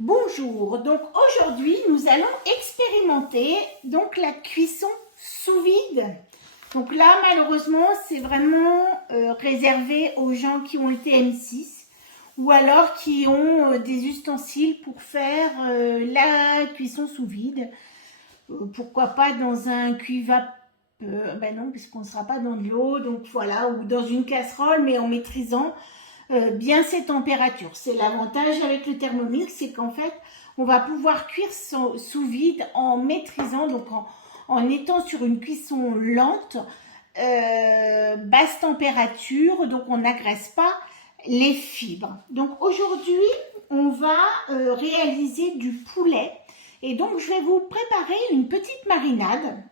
Bonjour, donc aujourd'hui nous allons expérimenter donc la cuisson sous vide. Donc là malheureusement c'est vraiment réservé aux gens qui ont été M6 ou alors qui ont des ustensiles pour faire la cuisson sous vide. Pourquoi pas dans un cuivre, ben non puisqu'on ne sera pas dans de l'eau, donc voilà, ou dans une casserole mais en maîtrisant bien ces températures. C'est l'avantage avec le Thermomix, c'est qu'en fait, on va pouvoir cuire sous vide en maîtrisant, donc en étant sur une cuisson lente, basse température, donc on n'agresse pas les fibres. Donc aujourd'hui, on va réaliser du poulet. Et donc, je vais vous préparer une petite marinade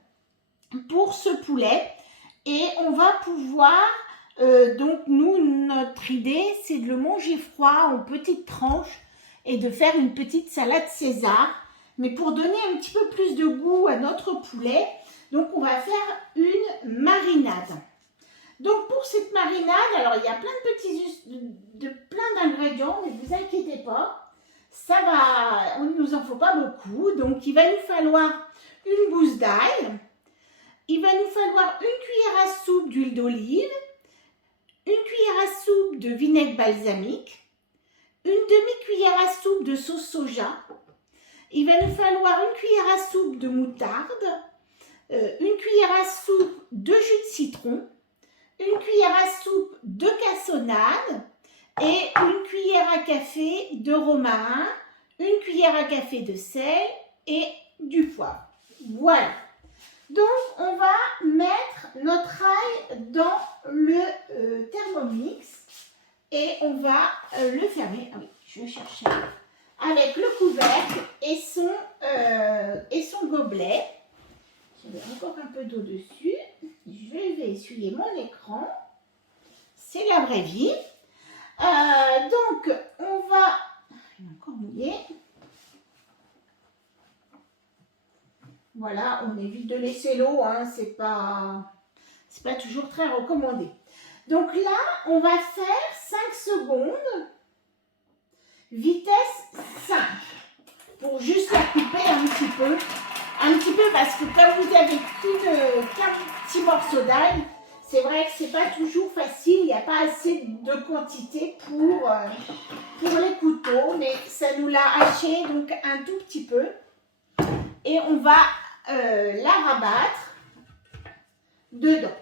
pour ce poulet. Et on va pouvoir donc notre idée, c'est de le manger froid en petites tranches et de faire une petite salade César. Mais pour donner un petit peu plus de goût à notre poulet, donc on va faire une marinade. Donc pour cette marinade, alors il y a plein d'ingrédients, mais ne vous inquiétez pas, ça va, il ne nous en faut pas beaucoup. Donc il va nous falloir une gousse d'ail, il va nous falloir une cuillère à soupe d'huile d'olive, une cuillère à soupe de vinaigre balsamique, une demi-cuillère à soupe de sauce soja, il va nous falloir une cuillère à soupe de moutarde, une cuillère à soupe de jus de citron, une cuillère à soupe de cassonade et une cuillère à café de romarin, une cuillère à café de sel et du poivre. Voilà. Donc, on va mettre notre ail dans le Thermomix et on va le fermer. Ah oui, je vais chercher avec le couvercle et son gobelet. J'avais encore un peu d'eau dessus. Je vais essuyer mon écran. C'est la vraie vie. Donc, on va... Il est encore mouillé. Voilà, on évite de laisser l'eau, hein, c'est pas toujours très recommandé. Donc là, on va faire 5 secondes, vitesse 5, pour juste la couper un petit peu parce que comme vous avez qu'un petit morceau d'ail, c'est vrai que c'est pas toujours facile, il n'y a pas assez de quantité pour les couteaux, mais ça nous l'a haché donc un tout petit peu. Et on va la rabattre dedans.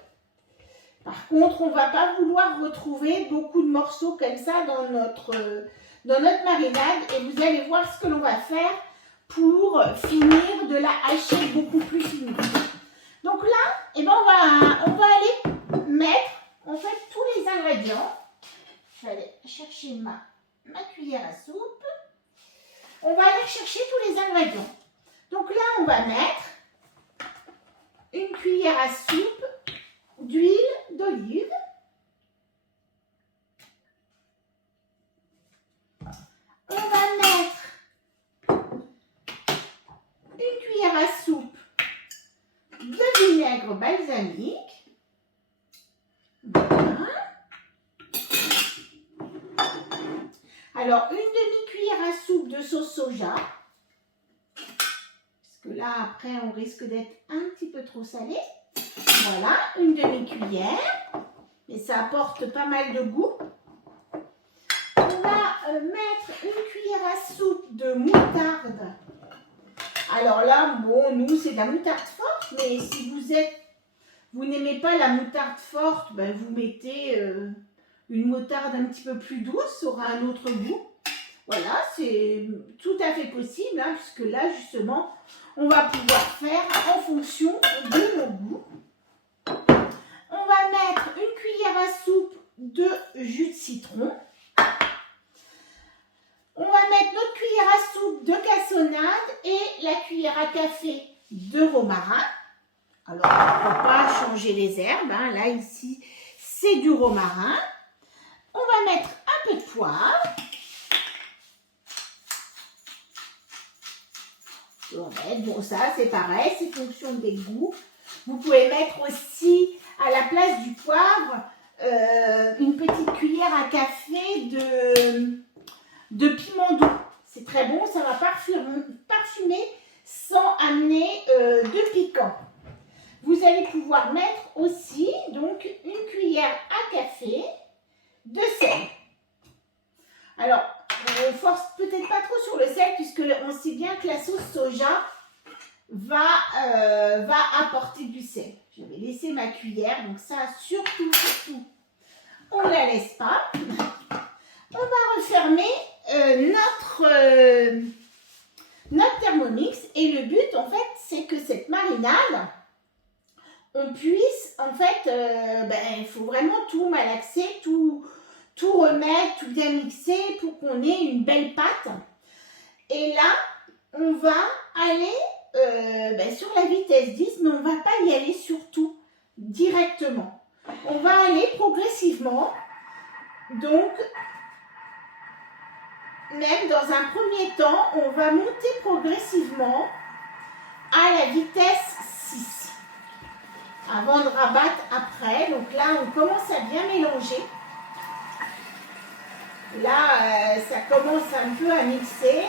Par contre, on ne va pas vouloir retrouver beaucoup de morceaux comme ça dans notre marinade. Et vous allez voir ce que l'on va faire pour finir de la hacher beaucoup plus finement. Donc là, eh ben on va aller mettre en fait tous les ingrédients. Je vais aller chercher ma cuillère à soupe. On va aller chercher tous les ingrédients. Donc là, on va mettre une cuillère à soupe d'huile d'olive. On va mettre une cuillère à soupe de vinaigre balsamique. Voilà. Alors, une demi-cuillère à soupe de sauce soja. Que là, après, on risque d'être un petit peu trop salé. Voilà, une demi-cuillère. Et ça apporte pas mal de goût. On va mettre une cuillère à soupe de moutarde. Alors là, bon, nous, c'est de la moutarde forte. Mais si vous n'aimez pas la moutarde forte, ben, vous mettez une moutarde un petit peu plus douce. Ça aura un autre goût. Voilà, c'est tout à fait possible, hein, puisque là, justement, on va pouvoir faire en fonction de nos goûts. On va mettre une cuillère à soupe de jus de citron. On va mettre notre cuillère à soupe de cassonade et la cuillère à café de romarin. Alors, on ne va pas changer les herbes, hein, là, ici, c'est du romarin. On va mettre un peu de poivre. Bon, ça c'est pareil, c'est fonction des goûts. Vous pouvez mettre aussi à la place du poivre une petite cuillère à café de piment doux. C'est très bon, ça va parfumer sans amener de piquant. Vous allez pouvoir mettre aussi donc une cuillère à café de sel. Alors, on force peut-être pas trop sur le sel puisque on sait bien que la sauce soja va apporter du sel. Je vais laisser ma cuillère, donc ça surtout, on ne la laisse pas. On va refermer notre Thermomix et le but en fait c'est que cette marinade, on puisse en fait, il faut vraiment tout malaxer, tout remettre, tout bien mixer pour qu'on ait une belle pâte. Et là, on va aller sur la vitesse 10, mais on ne va pas y aller sur tout directement. On va aller progressivement. Donc, même dans un premier temps, on va monter progressivement à la vitesse 6 avant de rabattre après. Donc là, on commence à bien mélanger. Là, ça commence un peu à mixer.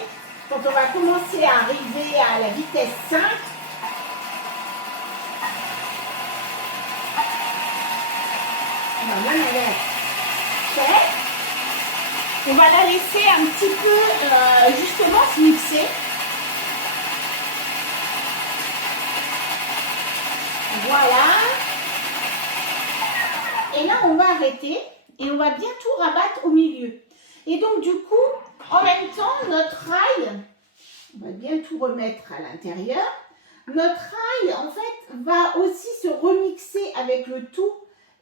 Quand on va commencer à arriver à la vitesse 5, voilà, elle est faite. On va la laisser un petit peu justement se mixer. Voilà. Et là, on va arrêter et on va bien tout rabattre au milieu. Et donc, du coup, en même temps, notre ail, on va bien tout remettre à l'intérieur. Notre ail, en fait, va aussi se remixer avec le tout.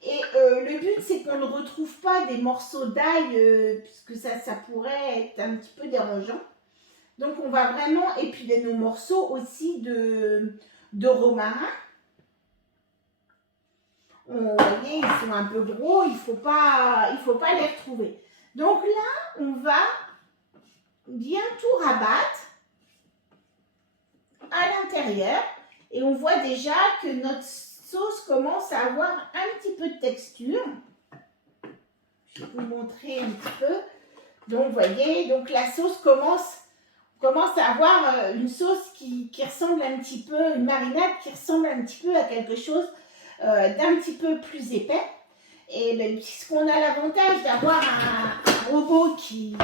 Et le but, c'est qu'on ne retrouve pas des morceaux d'ail, puisque ça pourrait être un petit peu dérangeant. Donc, on va vraiment, et puis nos morceaux aussi de romarin. Vous voyez, ils sont un peu gros, il ne faut pas les retrouver. Donc là, on va bien tout rabattre à l'intérieur. Et on voit déjà que notre sauce commence à avoir un petit peu de texture. Je vais vous montrer un petit peu. Donc, vous voyez, donc la sauce commence à avoir une sauce qui ressemble un petit peu, une marinade qui ressemble un petit peu à quelque chose d'un petit peu plus épais. Et puisqu'on a l'avantage d'avoir un robot qui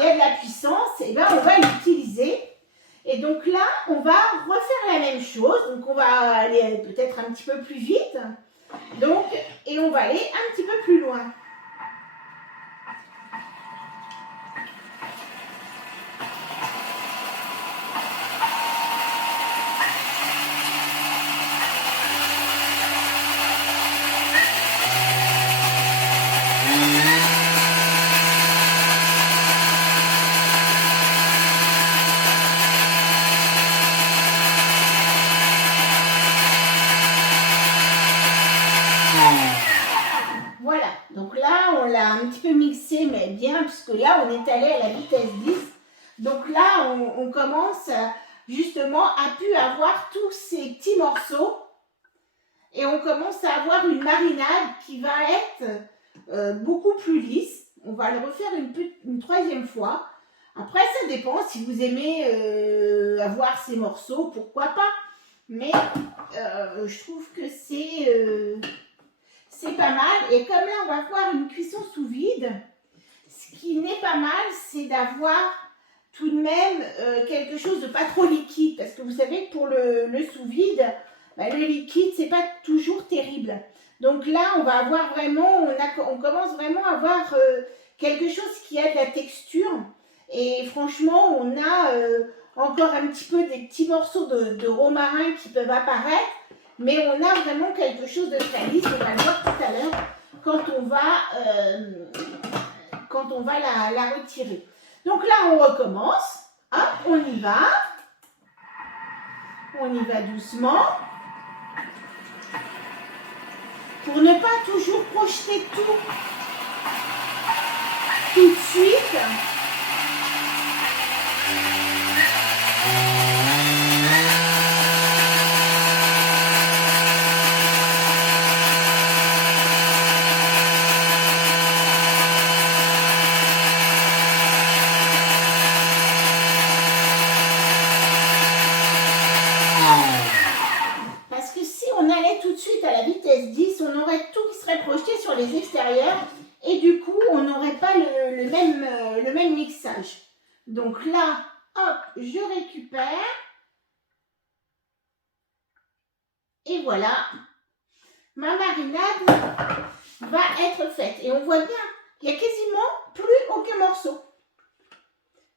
a de la puissance, et on va l'utiliser. Et donc là, on va refaire la même chose. Donc on va aller peut-être un petit peu plus vite. Donc, et on va aller un petit peu plus loin. Voilà, donc là, on l'a un petit peu mixé, mais bien, puisque là, on est allé à la vitesse 10. Donc là, on commence justement à pu avoir tous ces petits morceaux. Et on commence à avoir une marinade qui va être beaucoup plus lisse. On va le refaire une troisième fois. Après, ça dépend. Si vous aimez avoir ces morceaux, pourquoi pas. Mais je trouve que c'est pas mal. Et comme là, on va avoir une cuisson sous vide, ce qui n'est pas mal, c'est d'avoir tout de même quelque chose de pas trop liquide. Parce que vous savez que pour le sous vide, le liquide, c'est pas toujours terrible. Donc là, on va avoir vraiment, on commence vraiment à avoir quelque chose qui a de la texture. Et franchement, on a encore un petit peu des petits morceaux de romarin qui peuvent apparaître. Mais on a vraiment quelque chose de très lisse. On va le voir tout à l'heure quand on va la retirer. Donc là, on recommence. Hop, on y va. On y va doucement. Pour ne pas toujours projeter tout de suite. vitesse 10, on aurait tout qui serait projeté sur les extérieurs et du coup, on n'aurait pas le même mixage. Donc là, hop, je récupère. Et voilà, ma marinade va être faite. Et on voit bien, il n'y a quasiment plus aucun morceau.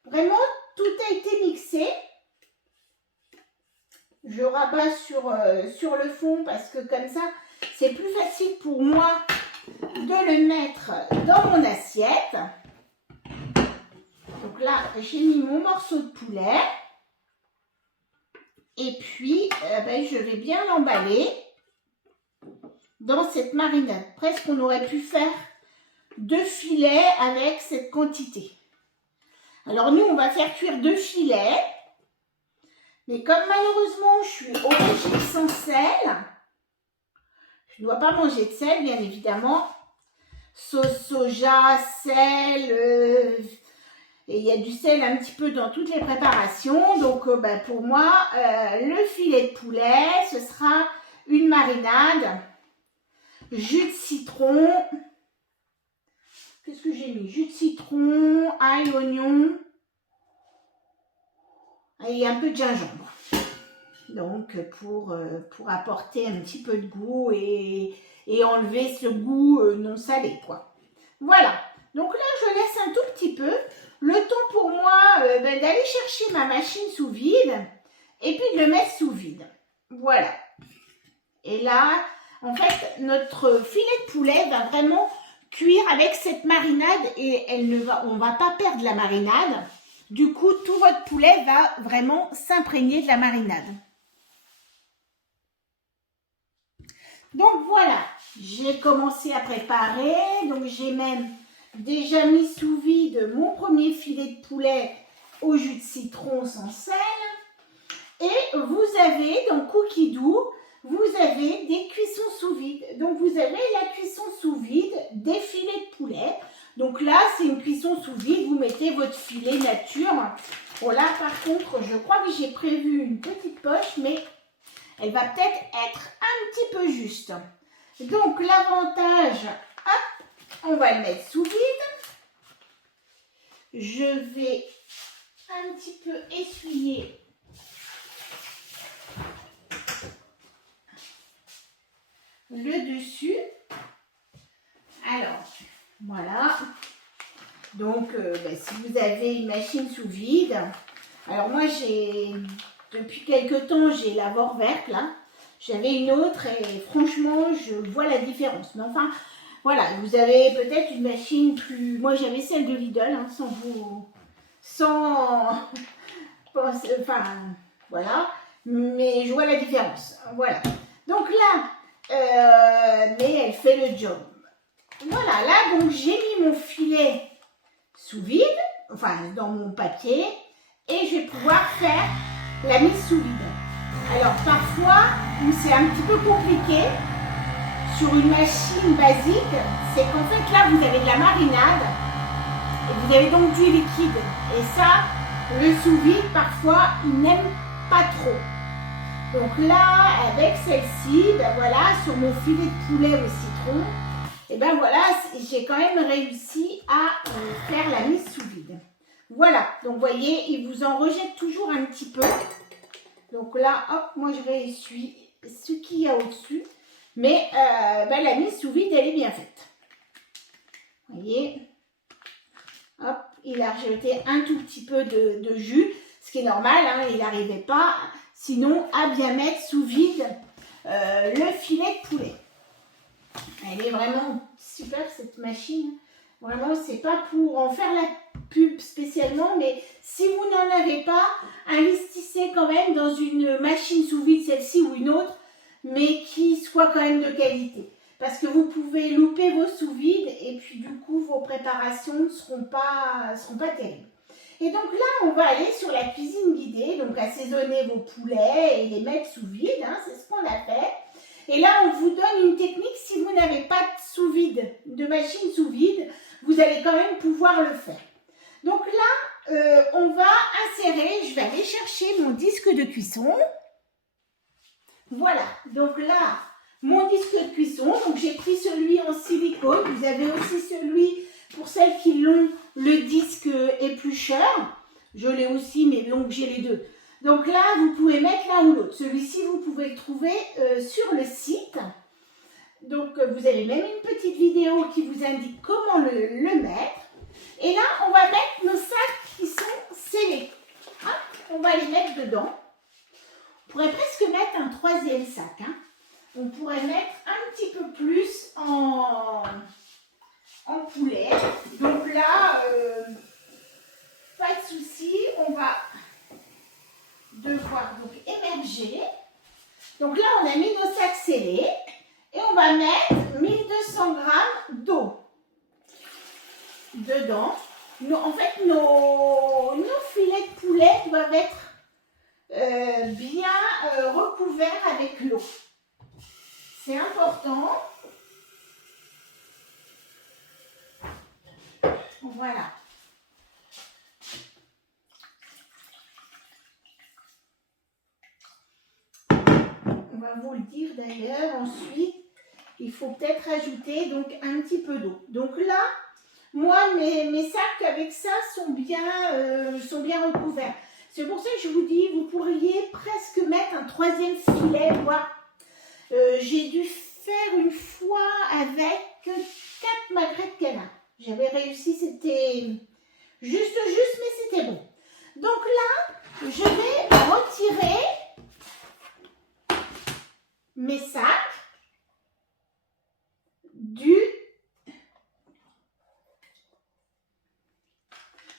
Vraiment, tout a été mixé. Je rabats sur le fond parce que comme ça, c'est plus facile pour moi de le mettre dans mon assiette. Donc là, j'ai mis mon morceau de poulet. Et puis, je vais bien l'emballer dans cette marinade. Presque, on aurait pu faire 2 filets avec cette quantité. Alors nous, on va faire cuire 2 filets. Mais comme malheureusement, je suis au régime sans sel, je ne dois pas manger de sel, bien évidemment. Sauce soja, sel, et il y a du sel un petit peu dans toutes les préparations. Donc, pour moi, le filet de poulet, ce sera une marinade, jus de citron. Qu'est-ce que j'ai mis? Jus de citron, ail, oignon. Et un peu de gingembre. Donc, pour apporter un petit peu de goût et enlever ce goût non salé, quoi. Voilà. Donc là, je laisse un tout petit peu. Le temps pour moi d'aller chercher ma machine sous vide et puis de le mettre sous vide. Voilà. Et là, en fait, notre filet de poulet va vraiment cuire avec cette marinade et on ne va pas perdre la marinade. Du coup, tout votre poulet va vraiment s'imprégner de la marinade. Donc voilà, j'ai commencé à préparer. Donc j'ai même déjà mis sous vide mon premier filet de poulet au jus de citron sans sel. Et vous avez, dans Cookie Dough, vous avez des cuissons sous vide. Donc vous avez la cuisson sous vide des filets de poulet. Donc là, c'est une cuisson sous vide. Vous mettez votre filet nature. Bon là, par contre, je crois que j'ai prévu une petite poche, mais elle va peut-être être un petit peu juste. Donc l'avantage, hop, on va le mettre sous vide. Je vais un petit peu essuyer le dessus. Alors, voilà. Donc, si vous avez une machine sous vide, alors moi depuis quelques temps, j'ai la Vorwerk là. J'avais une autre et franchement, je vois la différence. Mais enfin, voilà, vous avez peut-être une machine plus... Moi, j'avais celle de Lidl, hein, enfin, voilà. Mais je vois la différence. Voilà. Donc là, mais elle fait le job. Voilà, là, donc j'ai mis mon filet sous vide, enfin, dans mon papier, et je vais pouvoir faire la mise sous vide. Alors, parfois, où c'est un petit peu compliqué, sur une machine basique, c'est qu'en fait, là, vous avez de la marinade, et vous avez donc du liquide. Et ça, le sous-vide, parfois, il n'aime pas trop. Donc là, avec celle-ci, voilà, sur mon filet de poulet au citron, et ben voilà, j'ai quand même réussi à faire la mise sous vide. Voilà, donc vous voyez, il vous en rejette toujours un petit peu. Donc là, hop, moi je réessuie ce qu'il y a au-dessus. Mais la mise sous vide, elle est bien faite. Vous voyez, hop, il a rejeté un tout petit peu de jus, ce qui est normal, hein, il n'arrivait pas, sinon, à bien mettre sous vide le filet de poulet. Elle est vraiment super cette machine. Vraiment, c'est pas pour en faire la pub spécialement, mais si vous n'en avez pas, investissez quand même dans une machine sous vide, celle-ci ou une autre, mais qui soit quand même de qualité. Parce que vous pouvez louper vos sous-vides et puis du coup, vos préparations ne seront pas terribles. Et donc là, on va aller sur la cuisine guidée, donc assaisonner vos poulets et les mettre sous vide, hein, c'est ce qu'on a fait. Et là, on vous donne une technique, si vous n'avez pas de sous-vide, de machine sous-vide, vous allez quand même pouvoir le faire. Donc là, on va insérer, je vais aller chercher mon disque de cuisson. Voilà, donc là, mon disque de cuisson. Donc j'ai pris celui en silicone. Vous avez aussi celui pour celles qui l'ont, le disque éplucheur. Je l'ai aussi, mais donc j'ai les deux. Donc là, vous pouvez mettre l'un ou l'autre. Celui-ci, vous pouvez le trouver sur le site. Donc vous avez même une petite vidéo qui vous indique comment le mettre. Et là, on va mettre nos sacs qui sont scellés. Hein, on va les mettre dedans. On pourrait presque mettre un troisième sac. Hein. On pourrait mettre un petit peu plus en poulet. Donc là, pas de souci, on va devoir donc émerger. Donc là, on a mis nos sacs scellés et on va mettre 1200 g d'eau dedans. En fait, nos filets de poulet doivent être bien recouverts avec l'eau. C'est important. Voilà. On va vous le dire d'ailleurs. Ensuite, il faut peut-être ajouter donc un petit peu d'eau. Donc là, moi, mes sacs avec ça sont bien recouverts. C'est pour ça que je vous dis, vous pourriez presque mettre un troisième filet, voire j'ai dû faire une fois avec 4 magrets de canard. J'avais réussi, c'était juste, mais c'était bon. Donc là, je vais retirer mes sacs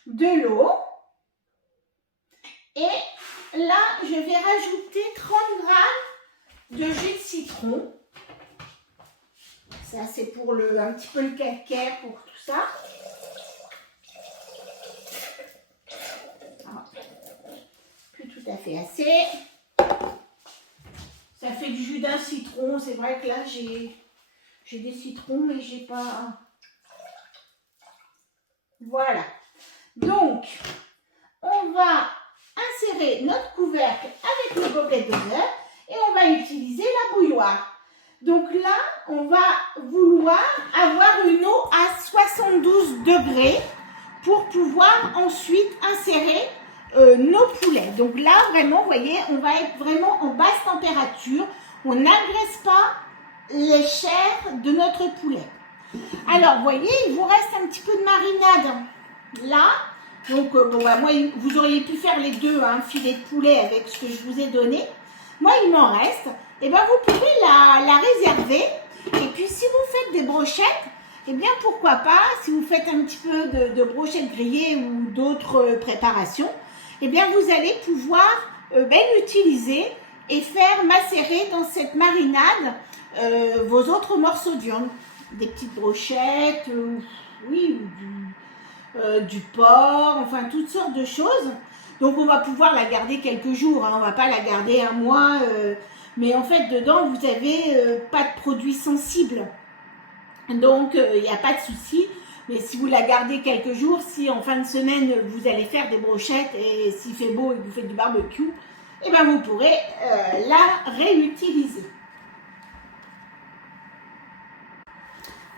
de l'eau. Et là, je vais rajouter 30 g de jus de citron. Ça, c'est pour un petit peu le calcaire, pour tout ça. Ah, plus tout à fait assez. Ça fait du jus d'un citron. C'est vrai que là, j'ai des citrons, mais j'ai pas... Voilà. Donc, on va insérer notre couvercle avec le gobelet de beurre et on va utiliser la bouilloire. Donc là, on va vouloir avoir une eau à 72 degrés pour pouvoir ensuite insérer nos poulets. Donc là, vraiment, vous voyez, on va être vraiment en basse température. On n'agresse pas les chairs de notre poulet. Alors, vous voyez, il vous reste un petit peu de marinade là. Donc, bon, bah, moi, vous auriez pu faire les deux, hein, filet de poulet avec ce que je vous ai donné. Moi, il m'en reste. Et bien, vous pouvez la réserver. Et puis, si vous faites des brochettes, eh bien, pourquoi pas, si vous faites un petit peu de brochettes grillées ou d'autres préparations, eh bien, vous allez pouvoir l'utiliser et faire macérer dans cette marinade vos autres morceaux de viande. Des petites brochettes, oui, du porc, enfin, toutes sortes de choses. Donc, on va pouvoir la garder quelques jours, hein, on ne va pas la garder un mois, mais en fait, dedans, vous n'avez pas de produits sensibles. Donc, il n'y a pas de souci. Mais si vous la gardez quelques jours, si en fin de semaine, vous allez faire des brochettes et s'il fait beau et que vous faites du barbecue, eh bien, vous pourrez la réutiliser.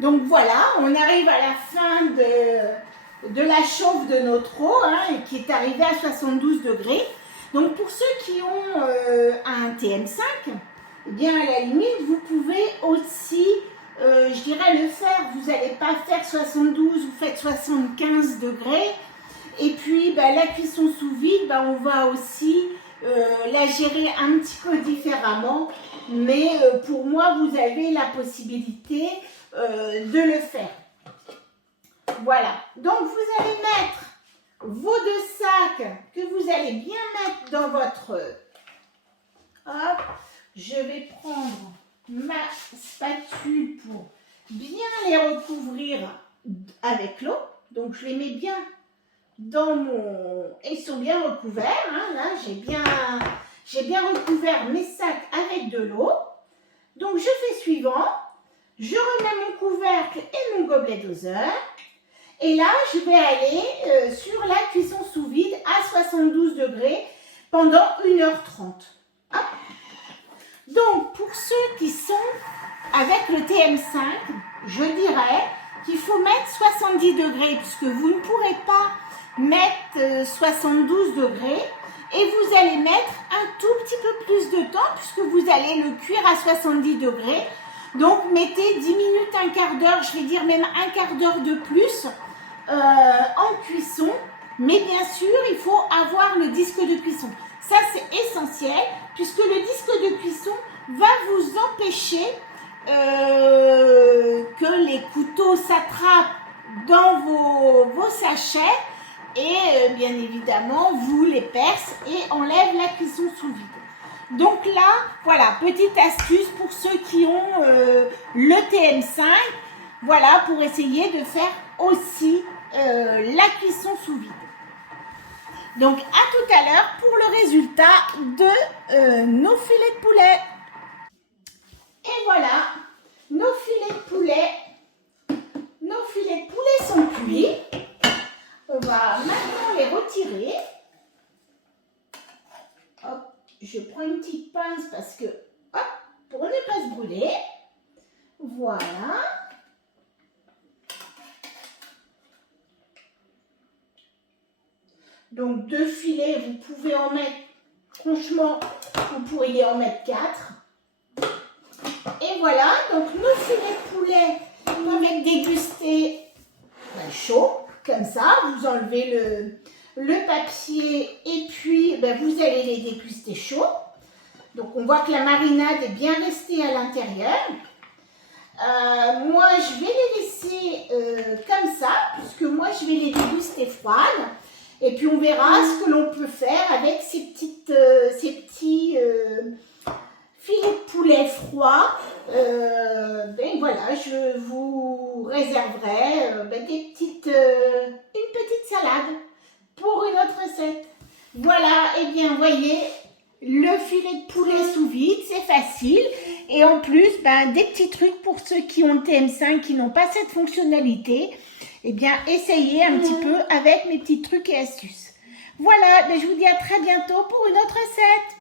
Donc, voilà, on arrive à la fin de la chauffe de notre eau, hein, qui est arrivée à 72 degrés. Donc, pour ceux qui ont un TM5, eh bien, à la limite, vous pouvez aussi, je dirais, le faire. Vous n'allez pas faire 72, vous faites 75 degrés. Et puis, bah, la cuisson sous vide, bah, on va aussi la gérer un petit peu différemment. Mais pour moi, vous avez la possibilité de le faire. Voilà. Donc, vous allez mettre vos deux sacs que vous allez bien mettre dans votre... Hop, je vais prendre ma spatule pour bien les recouvrir avec l'eau. Donc, je les mets bien dans mon... Ils sont bien recouverts. Hein, là, j'ai bien recouvert mes sacs avec de l'eau. Donc, je fais suivant. Je remets mon couvercle et mon gobelet doseur. Et là, je vais aller sur la cuisson sous vide à 72 degrés pendant 1h30. Hop. Donc, pour ceux qui sont avec le TM5, je dirais qu'il faut mettre 70 degrés, puisque vous ne pourrez pas mettre 72 degrés. Et vous allez mettre un tout petit peu plus de temps, puisque vous allez le cuire à 70 degrés. Donc, mettez 10 minutes, un quart d'heure, je vais dire même un quart d'heure de plus en cuisson. Mais bien sûr, il faut avoir le disque de cuisson. Ça, c'est essentiel, puisque le disque de cuisson va vous empêcher que les couteaux s'attrapent dans vos sachets et bien évidemment, vous les percez et enlève la cuisson sous vide. Donc là, voilà, petite astuce pour ceux qui ont le TM5, voilà, pour essayer de faire aussi la cuisson sous vide. Donc, à tout à l'heure pour le résultat de nos filets de poulet. Et voilà, nos filets de poulet sont cuits. On va maintenant les retirer. Hop, je prends une petite pince parce que, hop, pour ne pas se brûler. Voilà. Donc 2 filets, vous pouvez en mettre, franchement, vous pourriez en mettre 4. Et voilà, donc nos filets de poulet peuvent être dégustés chaud, comme ça. Vous enlevez le papier et puis vous allez les déguster chaud. Donc on voit que la marinade est bien restée à l'intérieur. Moi je vais les laisser comme ça, puisque moi je vais les déguster froides. Et puis on verra ce que l'on peut faire avec ces petits filets de poulet froids. Voilà, je vous réserverai une petite salade pour une autre recette. Voilà, et bien voyez, le filet de poulet sous vide, c'est facile. Et en plus, des petits trucs pour ceux qui ont le TM5, qui n'ont pas cette fonctionnalité. Eh bien, essayez un petit peu avec mes petits trucs et astuces. Voilà, je vous dis à très bientôt pour une autre recette.